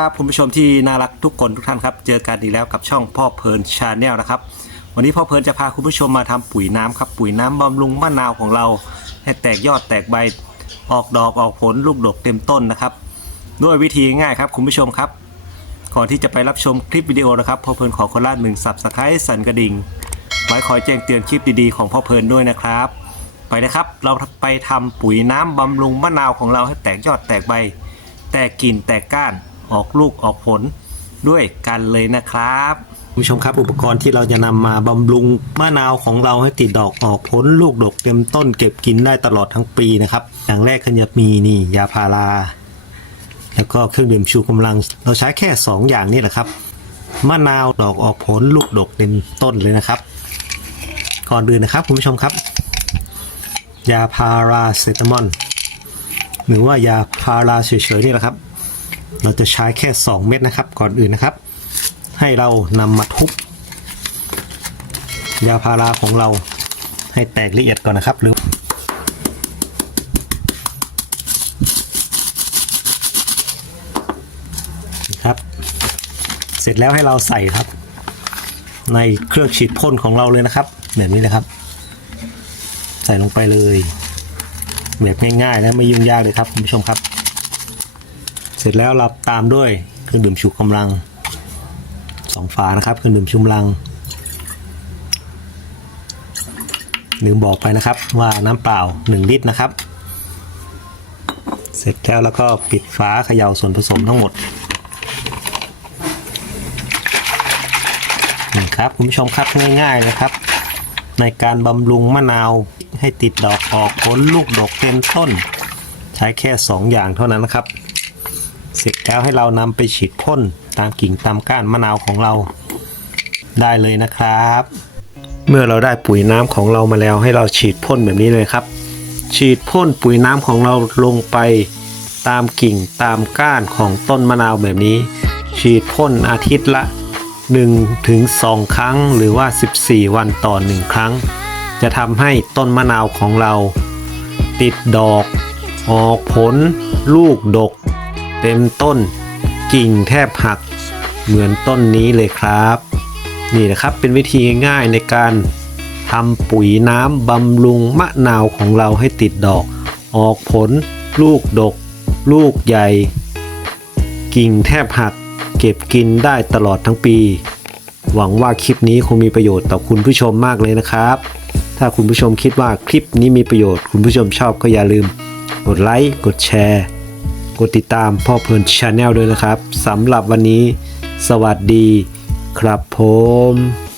วัสดีครับคุณผู้ชมที่น่ารักทุกคนทุกท่านครับ เจอกันอีกแล้วกับช่องพ่อเพลินชาแนลนะครับ วันนี้พ่อเพลินจะพาคุณผู้ชมมาทำปุ๋ยน้ำครับ ปุ๋ยน้ำบำรุงมะนาวของเรา ให้แตกยอดแตกใบออกดอกออกผลลูกดกเต็มต้นนะครับ ด้วยวิธีง่ายครับคุณผู้ชมครับ ก่อนที่จะไปรับชมคลิปวิดีโอนะครับพ่อเพลินขอคนละหนึ่งสับสไครต์สั่นกระดิ่งไว้คอยแจ้งเตือนคลิปดีๆของพ่อเพลินด้วยนะครับ ไปนะครับ เราไปทำปุ๋ยน้ำบำรุงมะนาวของเราให้แตกยอดแตกใบ แตกกิ่นแตกก้าน ออกลูกออกผลด้วยกันเลยนะครับคุณผู้ชมครับอุปกรณ์ที่เราจะนำมาบำรุงมะนาวของเราให้ติดดอกออกผลลูกดกเต็มต้นเก็บกินได้ตลอดทั้งปีนะครับ อย่างแรกก็จะมีนี่ยาพาราแล้วก็เครื่องดื่มชูกำลัง เราใช้แค่ 2 อย่างนี่แหละครับมะนาวดอกออกผลลูกดกเต็มต้นเลยนะครับ ก่อนอื่นนะครับคุณผู้ชมครับ ยาพาราเซตามอลหรือว่ายาพาราเฉยๆนี่แหละครับ เราจะใช้แค่ 2 เม็ดนะครับ ก่อนอื่นนะครับ ให้เรานำมาทุบยาพาราของเราให้แตกละเอียดก่อนนะครับหรือครับ เสร็จแล้วให้เราใส่ครับ ในเครื่องฉีดพ่นของเราเลยนะครับแบบนี้นะครับ ใส่ลงไปเลย แบบง่ายๆและไม่ยุ่งยากเลยครับคุณผู้ชมครับ เสร็จแล้วเราตามด้วยเครื่องดื่มชูกำลังสองฝานะครับเครื่องดื่มชูกำลังลืมบอกไปนะครับว่าน้ำเปล่า 1 ลิตรนะครับ เสร็จแล้วแล้วก็ปิดฝาเขย่าส่วนผสมทั้งหมดนี่ครับคุณผู้ชมครับง่ายๆเลยครับ ในการบำรุงมะนาวให้ติดดอกออกผลลูกดกเต็มต้น ใช้แค่ 2 อย่างเท่านั้นนะครับ เสร็จแล้วให้เรานำไปฉีดพ่นตามกิ่งตามก้านมะนาวของเราได้เลยนะครับ เมื่อเราได้ปุ๋ยน้ำของเรามาแล้ว ให้เราฉีดพ่นแบบนี้เลยครับ ฉีดพ่นปุ๋ยน้ำของเราลงไปตามกิ่งตามก้านของต้นมะนาวแบบนี้ ฉีดพ่นอาทิตย์ละ1ถึง2ครั้งหรือว่า 14 วันต่อ 1 ครั้ง จะทำให้ต้นมะนาวของเรา ติดดอก ออกผล ลูกดก เต็มต้นกิ่งแทบหักเหมือนต้นนี้เลยครับ นี่นะครับเป็นวิธีง่ายๆในการทำปุ๋ยน้ำบำรุงมะนาวของเราให้ติดดอก ออกผล ลูกดก ลูกใหญ่ กิ่งแทบหัก เก็บกินได้ตลอดทั้งปี หวังว่าคลิปนี้คงมีประโยชน์ต่อคุณผู้ชมมากเลยนะครับ ถ้าคุณผู้ชมคิดว่าคลิปนี้มีประโยชน์ คุณผู้ชมชอบก็อย่าลืม กดไลค์กดแชร์ กดติดตามพ่อเพลินชาแนลด้วยนะครับสำหรับวันนี้ สวัสดีครับผม